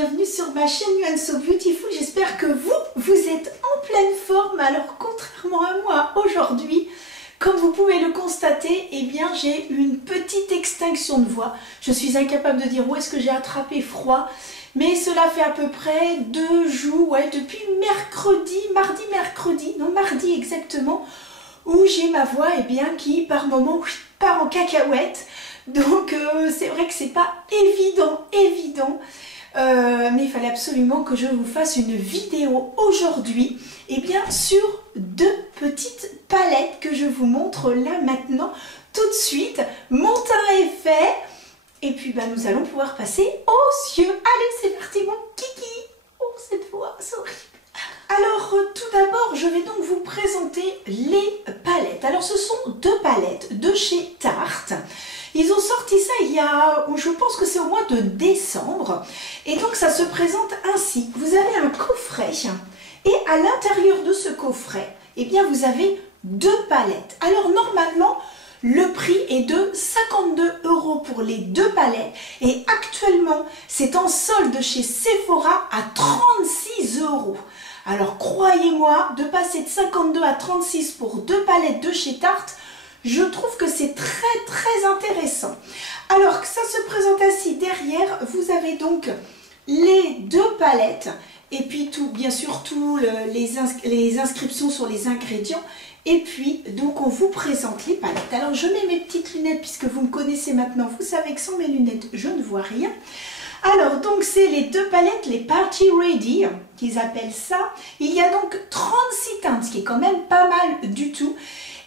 bienvenue sur ma chaîne You and So Beautiful. J'espère que vous êtes en pleine forme. Alors contrairement à moi aujourd'hui, comme vous pouvez le constater, eh bien j'ai une petite extinction de voix. Je suis incapable de dire où est-ce que j'ai attrapé froid, mais cela fait à peu près 2 jours, depuis mardi exactement, où j'ai ma voix qui par moment part en cacahuète. Donc c'est vrai que c'est pas évident, mais il fallait absolument que je vous fasse une vidéo aujourd'hui sur 2 petites palettes que je vous montre là maintenant tout de suite. Mon teint est fait et puis nous allons pouvoir passer aux cieux. Allez, c'est parti mon kiki. Oh, cette voix, c'est horrible. Alors tout d'abord, je vais donc vous présenter les palettes. Alors ce sont 2 palettes de chez Tarte. Ils ont sorti ça il y a, je pense que c'est au mois de décembre. Et donc ça se présente ainsi. Vous avez un coffret et à l'intérieur de ce coffret, vous avez 2 palettes. Alors normalement, le prix est de 52 € pour les 2 palettes. Et actuellement, c'est en solde chez Sephora à 36 €. Alors croyez-moi, de passer de 52 à 36 pour 2 palettes de chez Tarte, je trouve que c'est très intéressant. Alors que ça se présente ainsi, derrière vous avez donc les 2 palettes et puis bien sûr les inscriptions sur les ingrédients, et puis donc on vous présente les palettes. Alors je mets mes petites lunettes puisque vous me connaissez maintenant, vous savez que sans mes lunettes je ne vois rien. Alors donc c'est les 2 palettes, les Party Ready qu'ils appellent ça. Il y a donc 36 teintes, ce qui est quand même pas mal du tout.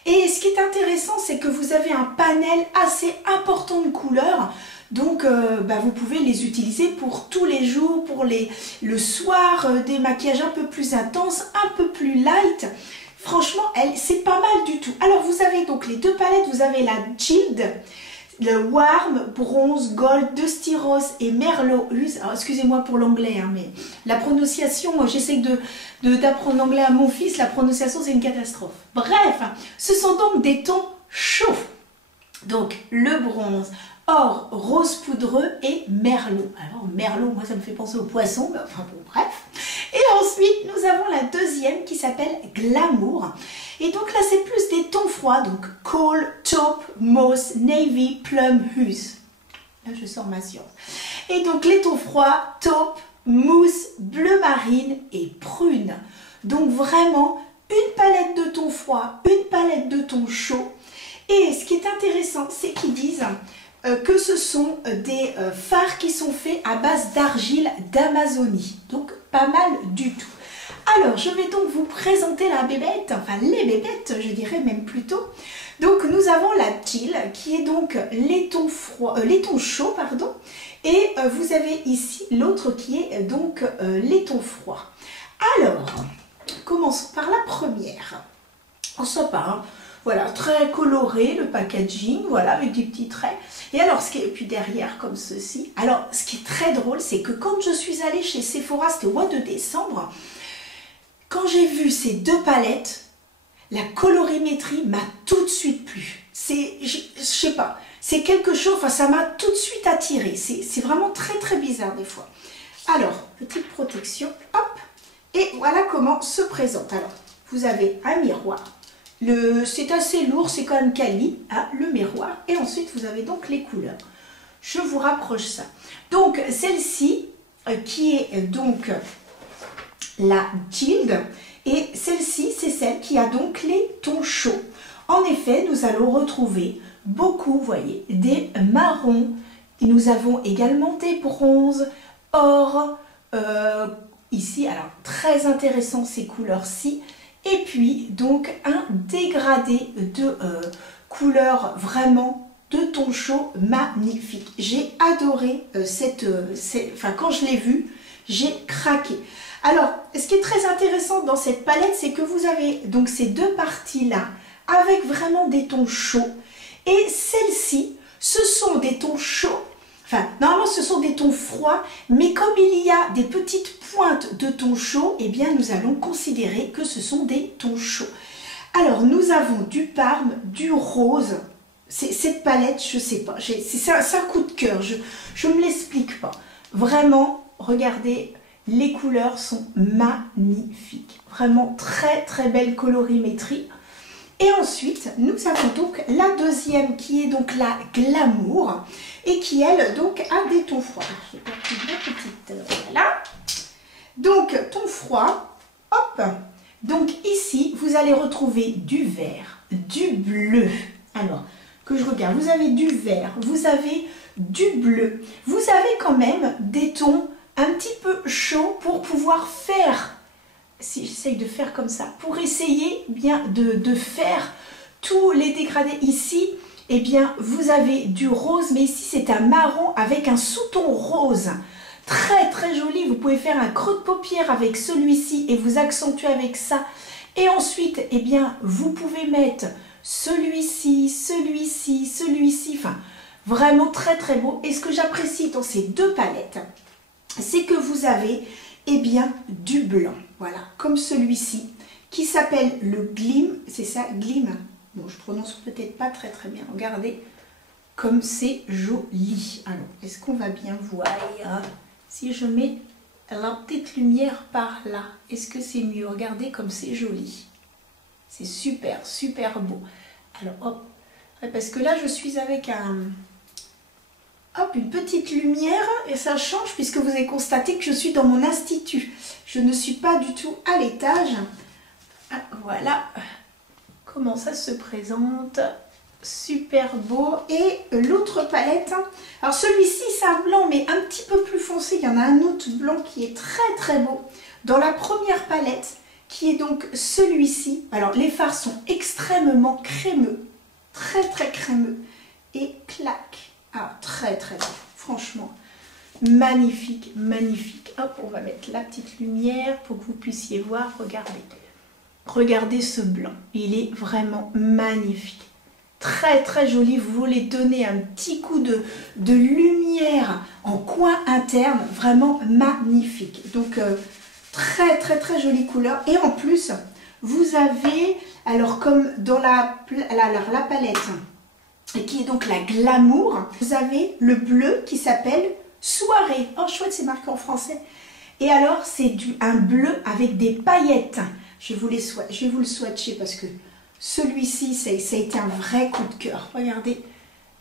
Et ce qui est intéressant, c'est que vous avez un panel assez important de couleurs. Donc vous pouvez les utiliser pour tous les jours, pour le soir, des maquillages un peu plus intenses, un peu plus light. Franchement, c'est pas mal du tout. Alors vous avez donc les 2 palettes, vous avez la Jilted, le Warm, Bronze, Gold, Dusty Rose et Merlot Hues. Alors excusez-moi pour l'anglais, mais la prononciation, j'essaie d'apprendre l'anglais à mon fils, la prononciation c'est une catastrophe. Bref, ce sont donc des tons chauds. Donc le bronze, or, rose poudreux et merlot. Alors merlot, moi ça me fait penser au poisson, mais enfin bon, bref. Et ensuite, nous avons la deuxième qui s'appelle Glamour. Et donc là, c'est plus des tons froids, donc Coal, Taupe, Moss, Navy, Plum, Hues. Là, je sors ma science. Et donc les tons froids, Taupe, Mousse, Bleu marine et Prune. Donc vraiment, une palette de tons froids, une palette de tons chauds. Et ce qui est intéressant, c'est qu'ils disent que ce sont des fards qui sont faits à base d'argile d'Amazonie. Donc pas mal du tout. Alors je vais donc vous présenter la bébête, enfin les bébêtes je dirais même plutôt. Donc nous avons la Jill qui est donc les tons chauds pardon. Et vous avez ici l'autre qui est donc les tons froids. Alors commençons par la première. En sopin. Voilà, très coloré le packaging, voilà, avec des petits traits. Et alors, et puis derrière, comme ceci. Alors, ce qui est très drôle, c'est que quand je suis allée chez Sephora, c'était au mois de décembre, quand j'ai vu ces 2 palettes, la colorimétrie m'a tout de suite plu. Je sais pas, c'est quelque chose, enfin, ça m'a tout de suite attiré. C'est vraiment très bizarre des fois. Alors, petite protection, hop, et voilà comment se présente. Alors, vous avez un miroir. C'est assez lourd, c'est quand même quali, le miroir. Et ensuite, vous avez donc les couleurs. Je vous rapproche ça. Donc, celle-ci, qui est donc la Jilted. Et celle-ci, c'est celle qui a donc les tons chauds. En effet, nous allons retrouver beaucoup, vous voyez, des marrons. Et nous avons également des bronzes, or, ici, alors très intéressant ces couleurs-ci. Et puis donc un dégradé de couleurs vraiment de tons chauds magnifique. J'ai adoré quand je l'ai vu, j'ai craqué. Alors ce qui est très intéressant dans cette palette, c'est que vous avez donc ces 2 parties là avec vraiment des tons chauds. Et celle-ci, ce sont des tons chauds. Enfin, normalement, ce sont des tons froids, mais comme il y a des petites pointes de tons chauds, nous allons considérer que ce sont des tons chauds. Alors, nous avons du parme, du rose. Cette palette, je sais pas, c'est un coup de cœur, je ne me l'explique pas. Vraiment, regardez, les couleurs sont magnifiques. Vraiment très très belle colorimétrie. Et ensuite, nous avons donc la deuxième qui est donc la Glamour et qui, elle, donc a des tons froids. Je vais partir la petite, voilà. Donc, ton froid, hop. Donc ici, vous allez retrouver du vert, du bleu. Alors, que je regarde, vous avez du vert, vous avez du bleu. Vous avez quand même des tons un petit peu chauds pour pouvoir faire, si j'essaye de faire comme ça, pour essayer bien de faire tous les dégradés. Ici, eh bien, vous avez du rose, mais ici c'est un marron avec un sous-ton rose. Très très joli, vous pouvez faire un creux de paupière avec celui-ci et vous accentuer avec ça. Et ensuite, eh bien, vous pouvez mettre celui-ci, celui-ci, celui-ci, enfin, vraiment très très beau. Et ce que j'apprécie dans ces deux palettes, c'est que vous avez, eh bien, du blanc, voilà, comme celui-ci, qui s'appelle le Glim, c'est ça, Glim. Bon, je prononce peut-être pas très très bien, regardez comme c'est joli. Alors, est-ce qu'on va bien voir? Si je mets la petite lumière par là, est-ce que c'est mieux? Regardez comme c'est joli. C'est super, super beau. Alors, hop, parce que là, je suis avec une petite lumière et ça change puisque vous avez constaté que je suis dans mon institut. Je ne suis pas du tout à l'étage. Ah, voilà comment ça se présente. Super beau. Et l'autre palette, alors celui-ci c'est un blanc mais un petit peu plus foncé. Il y en a un autre blanc qui est très très beau dans la première palette qui est donc celui-ci. Alors les fards sont extrêmement crémeux, très très crémeux et clac. Ah, très très beau, franchement magnifique, magnifique. Hop, on va mettre la petite lumière pour que vous puissiez voir. Regardez ce blanc, il est vraiment magnifique. Très très joli, vous voulez donner un petit coup de lumière en coin interne, vraiment magnifique. Donc très très très jolie couleur. Et en plus, vous avez, alors comme dans la palette, qui est donc la Glamour, vous avez le bleu qui s'appelle Soirée. Oh chouette, c'est marqué en français. Et alors c'est un bleu avec des paillettes. Je vais vous le swatcher parce que celui-ci, ça a été un vrai coup de cœur. Regardez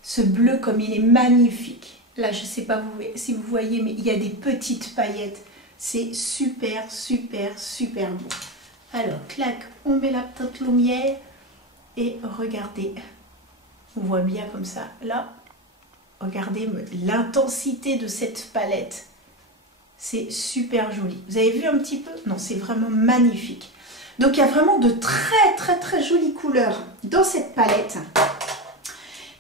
ce bleu comme il est magnifique. Là, je ne sais pas si vous voyez, mais il y a des petites paillettes. C'est super, super, super beau. Alors, clac, on met la petite lumière et regardez. On voit bien comme ça. Là, regardez l'intensité de cette palette. C'est super joli. Vous avez vu un petit peu? Non, c'est vraiment magnifique. Donc il y a vraiment de très très très jolies couleurs dans cette palette.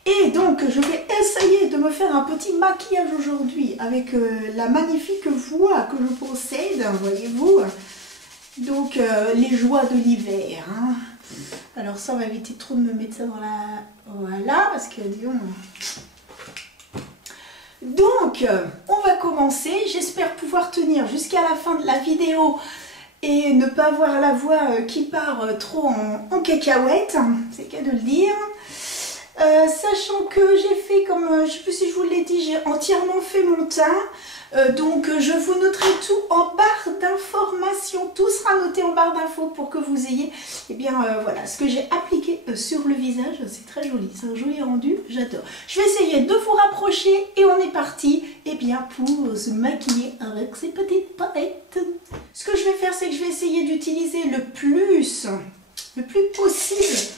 Et donc je vais essayer de me faire un petit maquillage aujourd'hui avec la magnifique voix que je possède, voyez-vous. Donc les joies de l'hiver. Hein. Alors ça, on va éviter trop de me mettre ça dans la... Voilà, parce que disons... Donc on va commencer. J'espère pouvoir tenir jusqu'à la fin de la vidéo et ne pas avoir la voix qui part trop en cacahuète, c'est qu'à de le dire. Sachant que j'ai fait, comme je ne sais plus si je vous l'ai dit, j'ai entièrement fait mon teint. Donc je vous noterai tout en barre d'informations. Tout sera noté en barre d'infos pour que vous ayez, eh bien voilà, ce que j'ai appliqué sur le visage. C'est très joli, c'est un joli rendu, j'adore. Je vais essayer de vous rapprocher et on est parti, eh bien, pour se maquiller avec ces petites palettes. Ce que je vais faire, c'est que je vais essayer d'utiliser le plus possible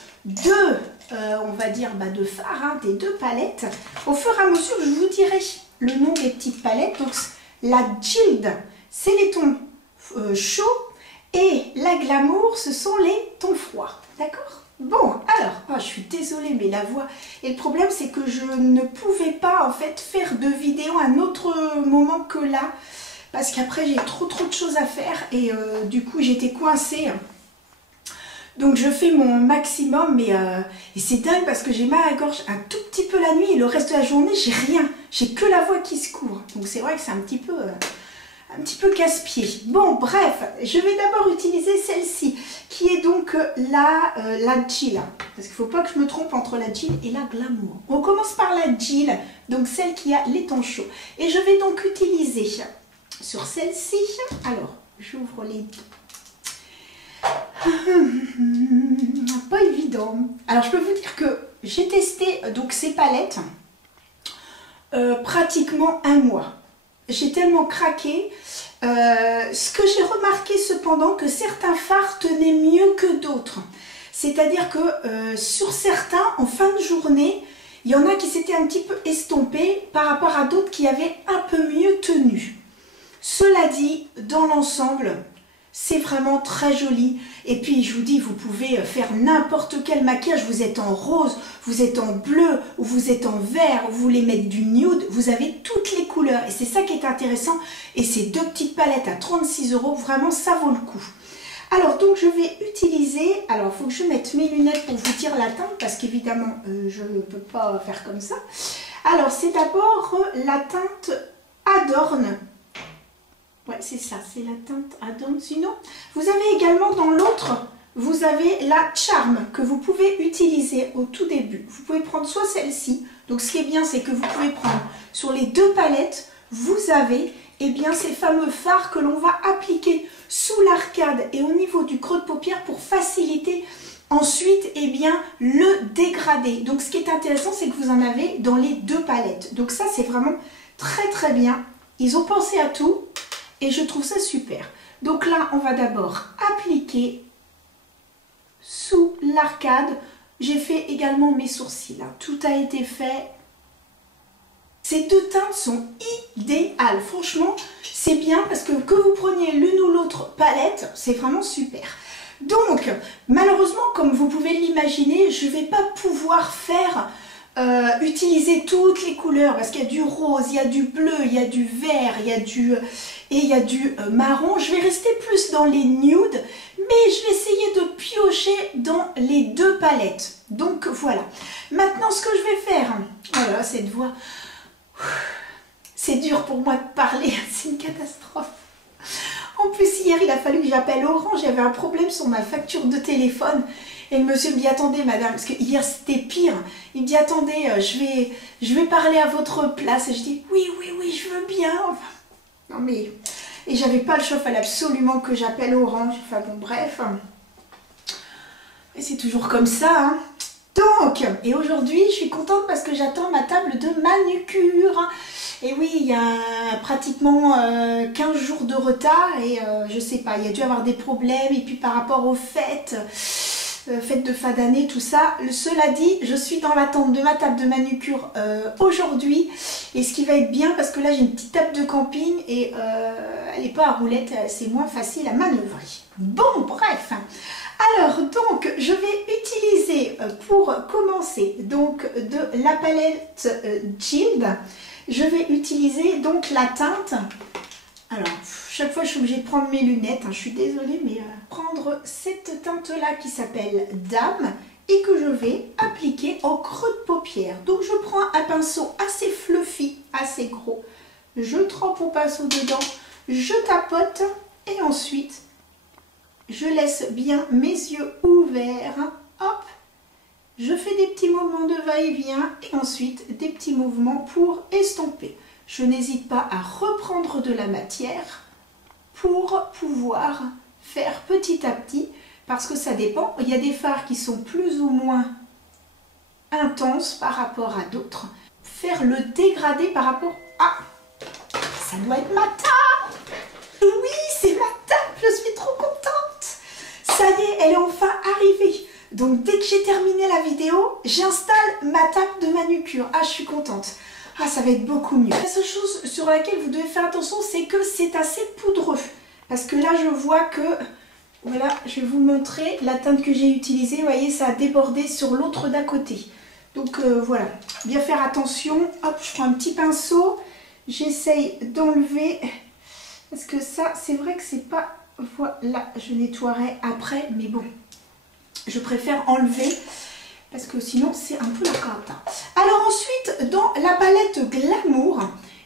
on va dire, de fard, hein, des deux palettes. Au fur et à mesure, je vous dirai le nom des petites palettes. Donc la Jilde, c'est les tons chauds et la Glamour, ce sont les tons froids. D'accord? Bon, alors, je suis désolée, mais la voix... Et le problème, c'est que je ne pouvais pas, en fait, faire de vidéo à un autre moment que là. Parce qu'après, j'ai trop de choses à faire. Et du coup, j'étais coincée. Donc je fais mon maximum, mais et c'est dingue parce que j'ai mal à la gorge un tout petit peu la nuit et le reste de la journée j'ai rien, j'ai que la voix qui se court. Donc c'est vrai que c'est un petit peu casse-pied. Bon bref, je vais d'abord utiliser celle-ci qui est donc la Jill, parce qu'il ne faut pas que je me trompe entre la Jill et la Glamour. On commence par la Jill, donc celle qui a les tons chauds. Et je vais donc utiliser sur celle-ci. Alors, j'ouvre les... Pas évident. Alors, je peux vous dire que j'ai testé donc ces palettes pratiquement un mois. J'ai tellement craqué. Ce que j'ai remarqué cependant, que certains fards tenaient mieux que d'autres. C'est-à-dire que sur certains, en fin de journée, il y en a qui s'étaient un petit peu estompés par rapport à d'autres qui avaient un peu mieux tenu. Cela dit, dans l'ensemble, c'est vraiment très joli. Et puis, je vous dis, vous pouvez faire n'importe quel maquillage. Vous êtes en rose, vous êtes en bleu, ou vous êtes en vert, ou vous voulez mettre du nude. Vous avez toutes les couleurs. Et c'est ça qui est intéressant. Et ces deux petites palettes à 36 €, vraiment, ça vaut le coup. Alors, donc, je vais utiliser... Alors, il faut que je mette mes lunettes pour vous dire la teinte, parce qu'évidemment, je ne peux pas faire comme ça. Alors, c'est d'abord la teinte Adorn. Ouais, c'est ça, c'est la teinte Adorn. Sinon, vous avez également dans l'autre, vous avez la Charm que vous pouvez utiliser au tout début. Vous pouvez prendre soit celle-ci. Donc, ce qui est bien, c'est que vous pouvez prendre sur les deux palettes, vous avez ces fameux fards que l'on va appliquer sous l'arcade et au niveau du creux de paupière pour faciliter ensuite le dégradé. Donc, ce qui est intéressant, c'est que vous en avez dans les deux palettes. Donc, ça, c'est vraiment très, très bien. Ils ont pensé à tout. Et je trouve ça super. Donc là, on va d'abord appliquer sous l'arcade. J'ai fait également mes sourcils. Tout a été fait. Ces deux teintes sont idéales. Franchement, c'est bien parce que vous preniez l'une ou l'autre palette, c'est vraiment super. Donc, malheureusement, comme vous pouvez l'imaginer, je ne vais pas pouvoir faire... utiliser toutes les couleurs parce qu'il y a du rose, il y a du bleu, il y a du vert, il y a du marron. Je vais rester plus dans les nudes, mais je vais essayer de piocher dans les deux palettes. Donc voilà. Maintenant, ce que je vais faire, voilà, cette voix, c'est dur pour moi de parler, c'est une catastrophe. En plus, hier, il a fallu que j'appelle Orange, j'avais un problème sur ma facture de téléphone. Et le monsieur me dit, attendez madame, parce que hier c'était pire. Il me dit, attendez, je vais parler à votre place. Et je dis, oui, je veux bien. Enfin, non mais... Et j'avais pas le choix, il fallait absolument que j'appelle Orange. Enfin bon, bref. Et c'est toujours comme ça, hein. Donc, et aujourd'hui, je suis contente parce que j'attends ma table de manucure. Et oui, il y a pratiquement 15 jours de retard. Et je sais pas, il y a dû avoir des problèmes. Et puis par rapport aux fêtes... fête de fin d'année, tout ça. Cela dit, je suis dans l'attente de ma table de manucure aujourd'hui. Et ce qui va être bien, parce que là j'ai une petite table de camping et elle n'est pas à roulette, c'est moins facile à manœuvrer. Bon, bref. Alors, donc, je vais utiliser pour commencer donc de la palette Jild. Je vais utiliser donc la teinte... Alors, chaque fois je suis obligée de prendre mes lunettes, hein, je suis désolée, mais prendre cette teinte-là qui s'appelle Dame et que je vais appliquer au creux de paupière. Donc je prends un pinceau assez fluffy, assez gros, je trempe mon pinceau dedans, je tapote et ensuite je laisse bien mes yeux ouverts, hop, je fais des petits mouvements de va-et-vient et ensuite des petits mouvements pour estomper. Je n'hésite pas à reprendre de la matière pour pouvoir faire petit à petit, parce que ça dépend. Il y a des fards qui sont plus ou moins intenses par rapport à d'autres. Faire le dégradé par rapport à... Ça doit être ma table! Oui, c'est ma table, je suis trop contente! Ça y est, elle est enfin arrivée. Donc dès que j'ai terminé la vidéo, j'installe ma table de manucure. Ah, je suis contente. Ah, ça va être beaucoup mieux. La seule chose sur laquelle vous devez faire attention, c'est que c'est assez poudreux. Parce que là, je vois que... Voilà, je vais vous montrer la teinte que j'ai utilisée. Vous voyez, ça a débordé sur l'autre d'à côté. Donc voilà, bien faire attention. Hop, je prends un petit pinceau. J'essaye d'enlever. Parce que ça, c'est vrai que c'est pas... Voilà, je nettoierai après. Mais bon, je préfère enlever. Parce que sinon, c'est un peu la cata. Alors ensuite, dans la palette Glamour,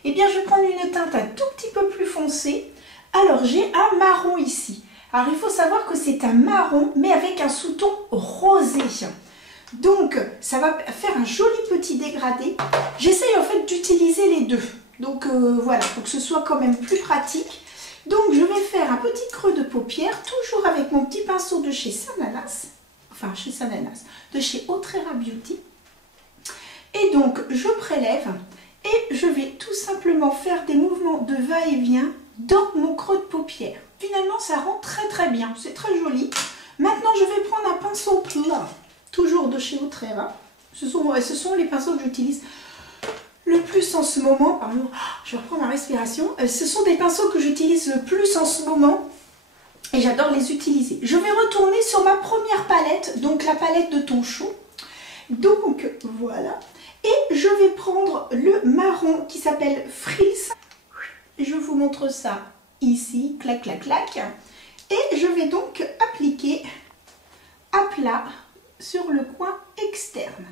eh bien, je vais prendre une teinte un tout petit peu plus foncée. Alors, j'ai un marron ici. Alors, il faut savoir que c'est un marron, mais avec un sous-ton rosé. Donc, ça va faire un joli petit dégradé. J'essaye en fait d'utiliser les deux. Donc voilà, pour que ce soit quand même plus pratique. Donc je vais faire un petit creux de paupière, toujours avec mon petit pinceau de chez Sananas, enfin chez Sananas, de chez Otrera Beauty. Et donc je prélève et je vais tout simplement faire des mouvements de va-et-vient dans mon creux de paupière. Finalement ça rend très bien, c'est très joli. Maintenant je vais prendre un pinceau plat, toujours de chez Otrera. Ce sont les pinceaux que j'utilise le plus en ce moment. Pardon, je vais reprendre ma respiration. Ce sont des pinceaux que j'utilise le plus en ce moment et j'adore les utiliser. Je vais retourner sur ma première palette, donc la palette de ton chaud. Donc voilà. Et je vais prendre le marron qui s'appelle Frills. Je vous montre ça ici, clac clac clac. Et je vais donc appliquer à plat sur le coin externe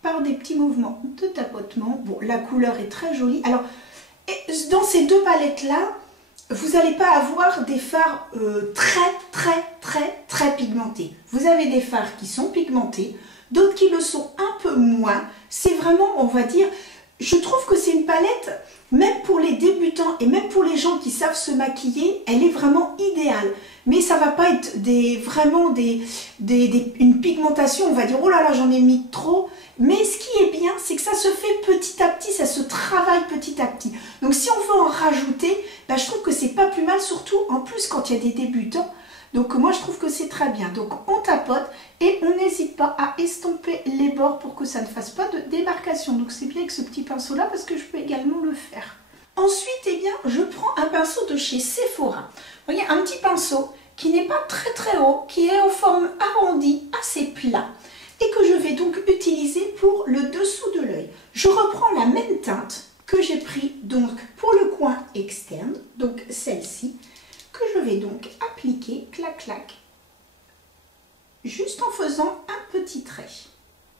par des petits mouvements de tapotement. Bon, la couleur est très jolie. Alors, dans ces deux palettes-là, vous n'allez pas avoir des fards très pigmentés. Vous avez des fards qui sont pigmentés, d'autres qui le sont un peu moins. C'est vraiment, on va dire, je trouve que c'est une palette, même pour les débutants et même pour les gens qui savent se maquiller, elle est vraiment idéale. Mais ça ne va pas être vraiment une pigmentation, on va dire, oh là là, j'en ai mis trop. Mais ce qui est bien, c'est que ça se fait petit à petit, ça se travaille petit à petit. Donc si on veut en rajouter, ben, je trouve que c'est pas plus mal, surtout en plus quand il y a des débutants. Donc moi je trouve que c'est très bien. Donc on tapote et on n'hésite pas à estomper les bords pour que ça ne fasse pas de démarcation. Donc c'est bien avec ce petit pinceau là parce que je peux également le faire. Ensuite, eh bien, je prends un pinceau de chez Sephora. Vous voyez, un petit pinceau qui n'est pas très haut, qui est en forme arrondie, assez plat, et que je vais donc utiliser pour le dessous de l'œil. Je reprends la même teinte que j'ai pris donc pour le coin externe, donc celle-ci, que je vais donc appliquer, clac clac, juste en faisant un petit trait.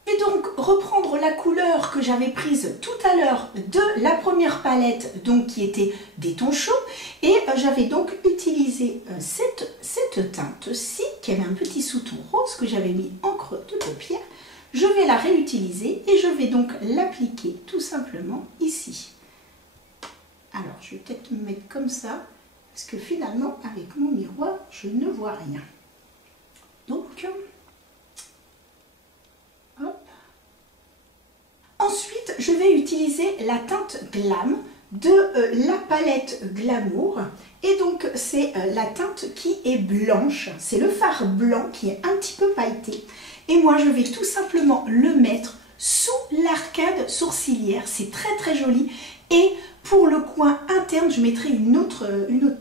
Je vais donc reprendre la couleur que j'avais prise tout à l'heure de la première palette, donc qui était des tons chauds, et j'avais donc utilisé cette teinte-ci, qui avait un petit sous-ton rose que j'avais mis en creux de paupière. Je vais la réutiliser et je vais donc l'appliquer tout simplement ici. Alors, je vais peut-être me mettre comme ça, parce que finalement, avec mon miroir, je ne vois rien. Donc, hop. Ensuite, je vais utiliser la teinte Glam de la palette Glamour. Et donc, c'est la teinte qui est blanche. C'est le fard blanc qui est un petit peu pailleté. Et moi, je vais tout simplement le mettre sous l'arcade sourcilière. C'est très joli. Et pour le coin interne, je mettrai une autre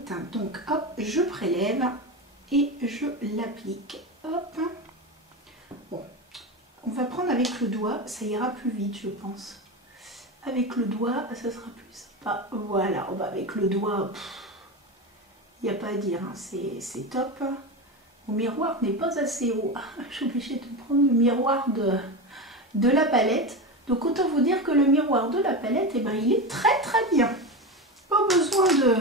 teinte. Donc, hop, je prélève et je l'applique. Hop. Bon, on va prendre avec le doigt. Ça ira plus vite, je pense. Avec le doigt, ça sera plus sympa. Voilà, avec le doigt, il n'y a pas à dire, hein, c'est top. Mon miroir n'est pas assez haut. Je suis obligée de prendre le miroir de la palette. Donc autant vous dire que le miroir de la palette, eh ben, il est très bien. Pas besoin de...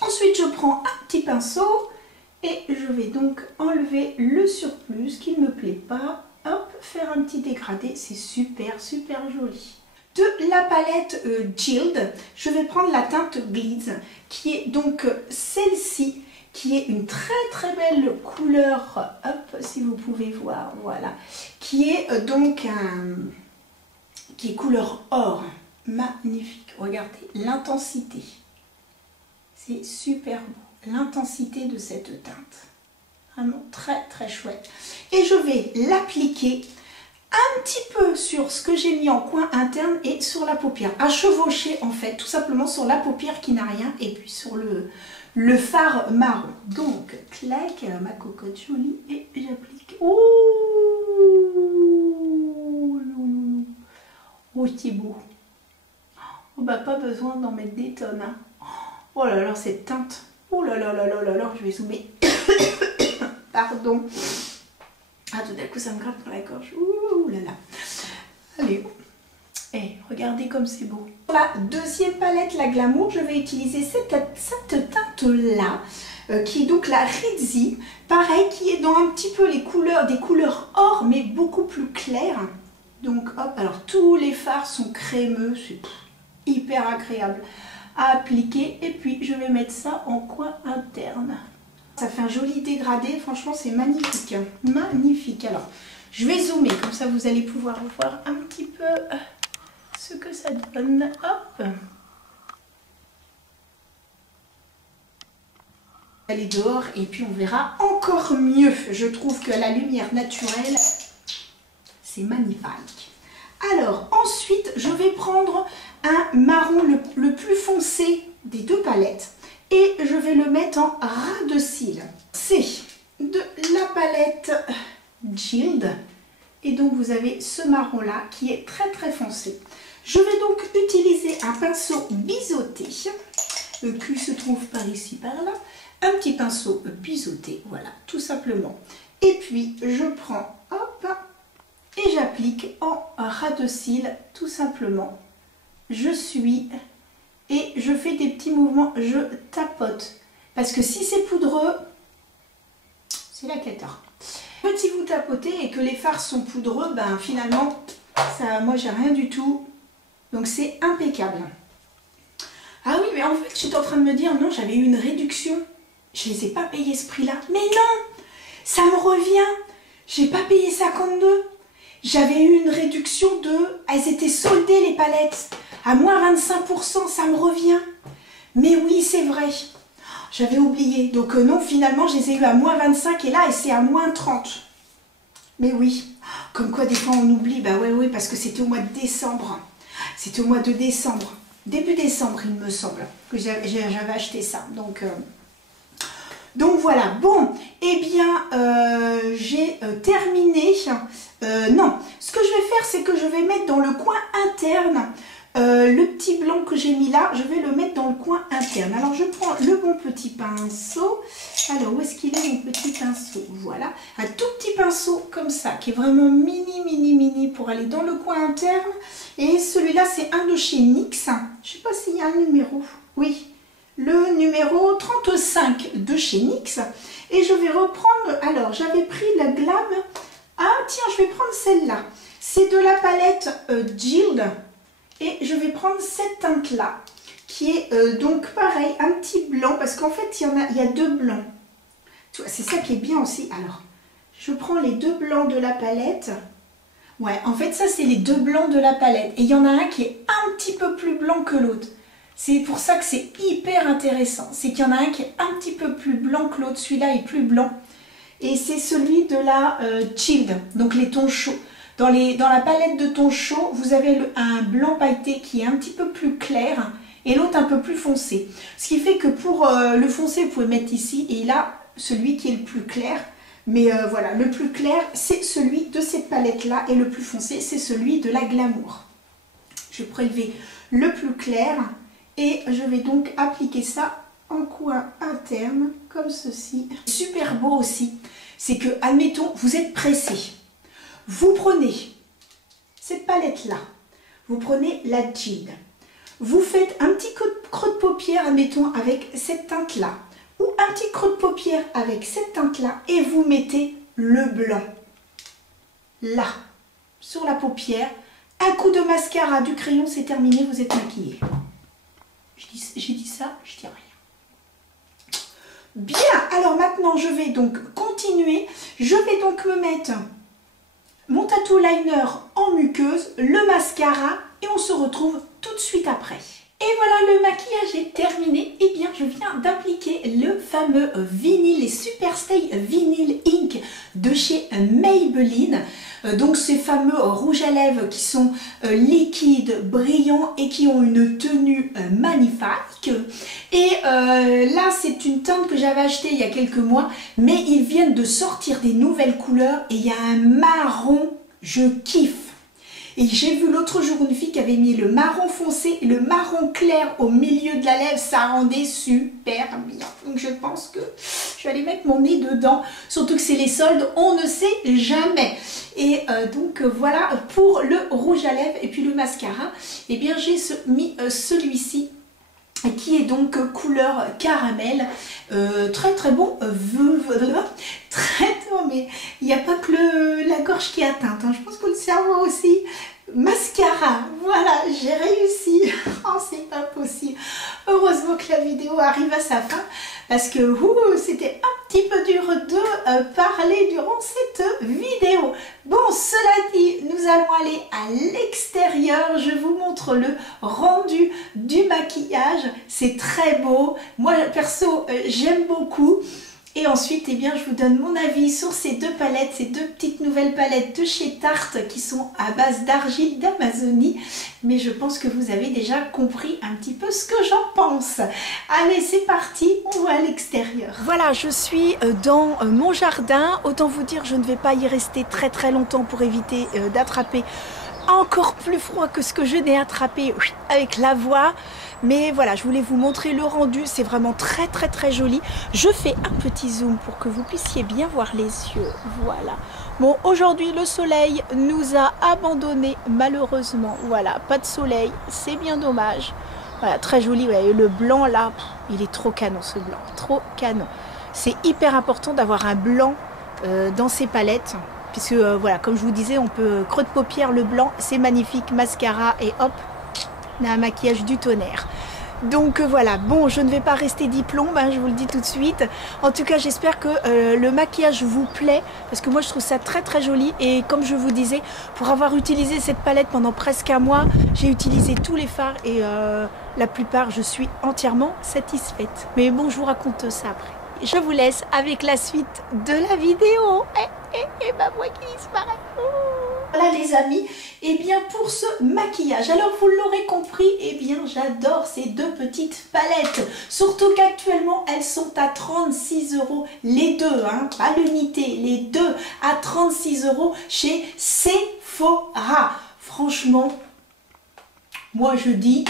Ensuite, je prends un petit pinceau et je vais donc enlever le surplus qui ne me plaît pas. Hop, faire un petit dégradé, c'est super joli. De la palette Jild, je vais prendre la teinte Gliss, qui est donc celle-ci, qui est une très belle couleur, hop, si vous pouvez voir, voilà, qui est donc qui est couleur or, magnifique. Regardez l'intensité, c'est super beau, l'intensité de cette teinte, vraiment très chouette. Et je vais l'appliquer un petit peu sur ce que j'ai mis en coin interne et sur la paupière, à chevaucher en fait, tout simplement sur la paupière qui n'a rien et puis sur le fard marron. Donc, clac, ma cocotte jolie et j'applique. Oh, c'est beau. Oh, bah, pas besoin d'en mettre des tonnes. Hein. Oh là là, cette teinte. Oh là là, je vais zoomer. Pardon. Ah, tout d'un coup, ça me gratte dans la gorge. Ouh là là. Allez. Regardez comme c'est beau. Pour la deuxième palette, la Glamour, je vais utiliser cette teinte-là, qui est donc la Rizzi. Pareil, qui est dans un petit peu des couleurs or, mais beaucoup plus claires. Donc, hop, alors tous les fards sont crémeux, c'est hyper agréable à appliquer. Et puis je vais mettre ça en coin interne. Ça fait un joli dégradé, franchement c'est magnifique. Magnifique. Alors je vais zoomer, comme ça vous allez pouvoir voir un petit peu ce que ça donne. Hop. Aller dehors et puis on verra encore mieux. Je trouve que la lumière naturelle, c'est magnifique. Alors ensuite, je vais prendre un marron le plus foncé des deux palettes et je vais le mettre en ras de cils. C'est de la palette Jilde et donc vous avez ce marron là qui est très très foncé. Je vais donc utiliser un pinceau biseauté qui se trouve par ici par là. Un petit pinceau biseauté, voilà, tout simplement. Et puis, je prends, hop, et j'applique en ras de cils, tout simplement. Je suis et je fais des petits mouvements, je tapote. Parce que si c'est poudreux, c'est la cata. En fait, si vous tapotez et que les fards sont poudreux, ben finalement, ça, moi, j'ai rien du tout. Donc, c'est impeccable. Ah oui, mais en fait, je suis en train de me dire, non, j'avais eu une réduction. Je ne les ai pas payés ce prix-là. Mais non, ça me revient. J'ai pas payé 52. J'avais eu une réduction de... Elles étaient soldées les palettes. À moins 25%, ça me revient. Mais oui, c'est vrai. J'avais oublié. Donc non, finalement, je les ai eu à moins 25 et là, c'est à moins 30. Mais oui. Comme quoi, des fois, on oublie. Bah ouais, parce que c'était au mois de décembre. C'était au mois de décembre. Début décembre, il me semble, que j'avais acheté ça. Donc voilà, bon, eh bien, j'ai terminé. Non, ce que je vais faire, c'est que je vais mettre dans le coin interne le petit blanc que j'ai mis là, je vais le mettre dans le coin interne. Alors, je prends le bon petit pinceau. Alors, où est-ce qu'il est mon petit pinceau? Voilà, un tout petit pinceau comme ça, qui est vraiment mini pour aller dans le coin interne. Et celui-là, c'est un de chez NYX. Je ne sais pas s'il y a un numéro. Oui. Le numéro 35 de chez NYX. Et je vais reprendre, alors j'avais pris la Glam, ah tiens je vais prendre celle-là. C'est de la palette Jilde et je vais prendre cette teinte là qui est donc pareil, un petit blanc parce qu'en fait il y a deux blancs. C'est ça qui est bien aussi. Alors je prends les deux blancs de la palette. Ouais, en fait ça c'est les deux blancs de la palette et il y en a un qui est un petit peu plus blanc que l'autre. C'est pour ça que c'est hyper intéressant. C'est qu'il y en a un qui est un petit peu plus blanc que l'autre. Celui-là est plus blanc. Et c'est celui de la Jilde, donc les tons chauds. Dans la palette de tons chauds, vous avez un blanc pailleté qui est un petit peu plus clair et l'autre un peu plus foncé. Ce qui fait que pour le foncé, vous pouvez mettre ici et là, celui qui est le plus clair. Mais voilà, le plus clair, c'est celui de cette palette-là et le plus foncé, c'est celui de la Glamour. Je vais prélever le plus clair. Et je vais donc appliquer ça en coin interne, comme ceci. Super beau aussi, c'est que, admettons, vous êtes pressé. Vous prenez cette palette-là, vous prenez la Jilde. Vous faites un petit creux de paupière, admettons, avec cette teinte-là. Ou un petit creux de paupière avec cette teinte-là. Et vous mettez le blanc. Là, sur la paupière. Un coup de mascara, du crayon, c'est terminé, vous êtes maquillé. J'ai dit ça, je dis rien. Bien, alors maintenant je vais donc continuer. Je vais donc me mettre mon tattoo liner en muqueuse, le mascara et on se retrouve tout de suite après. Et voilà, le maquillage est terminé. Et bien, je viens d'appliquer le fameux vinyle, les Superstay Vinyl Ink de chez Maybelline. Donc ces fameux rouges à lèvres qui sont liquides, brillants et qui ont une tenue magnifique. Et là, c'est une teinte que j'avais achetée il y a quelques mois, mais ils viennent de sortir des nouvelles couleurs et il y a un marron, je kiffe. Et j'ai vu l'autre jour une fille qui avait mis le marron foncé et le marron clair au milieu de la lèvre. Ça rendait super bien. Donc je pense que je vais aller mettre mon nez dedans. Surtout que c'est les soldes, on ne sait jamais. Et donc voilà pour le rouge à lèvres et puis le mascara. Et bien j'ai mis celui-ci qui est donc couleur caramel, très très bon, très bon, mais il n'y a pas que la gorge qui est atteinte, hein. Je pense que le cerveau aussi. Mascara, voilà, j'ai réussi. Oh, heureusement que la vidéo arrive à sa fin parce que c'était un petit peu dur de parler durant cette vidéo. Bon, cela dit, nous allons aller à l'extérieur. Je vous montre le rendu du maquillage. C'est très beau. Moi, perso, j'aime beaucoup. Et ensuite, eh bien, je vous donne mon avis sur ces deux palettes, ces deux petites nouvelles palettes de chez Tarte qui sont à base d'argile d'Amazonie. Mais je pense que vous avez déjà compris un petit peu ce que j'en pense. Allez, c'est parti, on va à l'extérieur. Voilà, je suis dans mon jardin. Autant vous dire, je ne vais pas y rester très très longtemps pour éviter d'attraper encore plus froid que ce que je n'ai attrapé avec la voix. Mais voilà, je voulais vous montrer le rendu, c'est vraiment très très très joli. Je fais un petit zoom pour que vous puissiez bien voir les yeux, voilà. Bon, aujourd'hui le soleil nous a abandonnés malheureusement, voilà, pas de soleil, c'est bien dommage. Voilà, très joli, vous voyez, le blanc là, il est trop canon ce blanc, trop canon. C'est hyper important d'avoir un blanc dans ces palettes. Puisque voilà, comme je vous disais, on peut creux de paupières, le blanc, c'est magnifique, mascara et hop, on a un maquillage du tonnerre. Donc voilà, bon, je ne vais pas rester diplôme, hein, je vous le dis tout de suite. En tout cas, j'espère que le maquillage vous plaît, parce que moi je trouve ça très très joli. Et comme je vous disais, pour avoir utilisé cette palette pendant presque un mois, j'ai utilisé tous les fards et la plupart, je suis entièrement satisfaite. Mais bon, je vous raconte ça après. Je vous laisse avec la suite de la vidéo. Et ma voix qui disparaît. Voilà les amis, et bien pour ce maquillage, alors vous l'aurez compris, et bien j'adore ces deux petites palettes. Surtout qu'actuellement elles sont à 36 € les deux, hein, pas l'unité, les deux à 36 € chez Sephora. Franchement, moi je dis,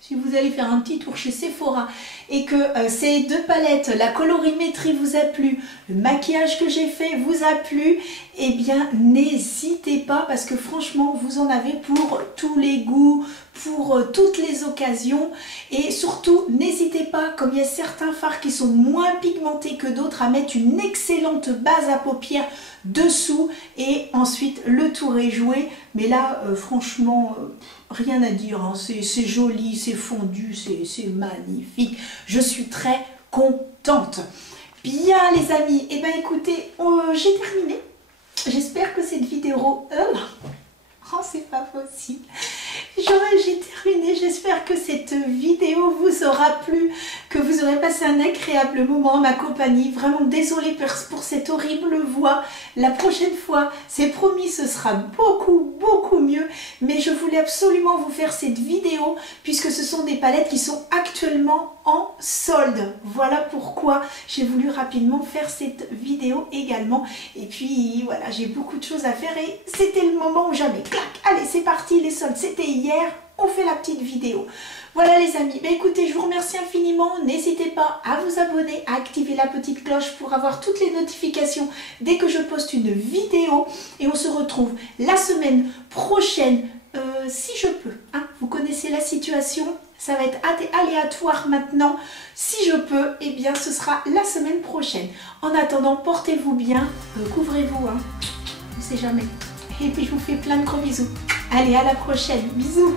si vous allez faire un petit tour chez Sephora et que ces deux palettes, la colorimétrie vous a plu, le maquillage que j'ai fait vous a plu, eh bien n'hésitez pas parce que franchement vous en avez pour tous les goûts, pour toutes les occasions. Et surtout n'hésitez pas, comme il y a certains fards qui sont moins pigmentés que d'autres, à mettre une excellente base à paupières dessous et ensuite le tour est joué. Mais là franchement rien à dire, hein. C'est joli, c'est fondu, c'est magnifique. Je suis très contente. Bien les amis, et bien écoutez, j'ai terminé. J'espère que cette vidéo... Oh, c'est pas possible. J'ai terminé. J'espère que cette vidéo vous aura plu, que vous aurez passé un agréable moment en ma compagnie. Vraiment désolée pour cette horrible voix. La prochaine fois, c'est promis, ce sera beaucoup mieux. Mais je voulais absolument vous faire cette vidéo puisque ce sont des palettes qui sont actuellement en solde. Voilà pourquoi j'ai voulu rapidement faire cette vidéo également. Et puis voilà, j'ai beaucoup de choses à faire et c'était le moment où jamais. Clac, allez, c'est parti, les soldes, c'était hier, on fait la petite vidéo. Voilà les amis, bah écoutez, je vous remercie infiniment. N'hésitez pas à vous abonner, à activer la petite cloche pour avoir toutes les notifications dès que je poste une vidéo. Et on se retrouve la semaine prochaine, si je peux. Hein. Vous connaissez la situation, ça va être aléatoire maintenant. Si je peux, eh bien ce sera la semaine prochaine. En attendant, portez-vous bien, couvrez-vous, hein. On ne sait jamais. Et puis je vous fais plein de gros bisous. Allez, à la prochaine. Bisous.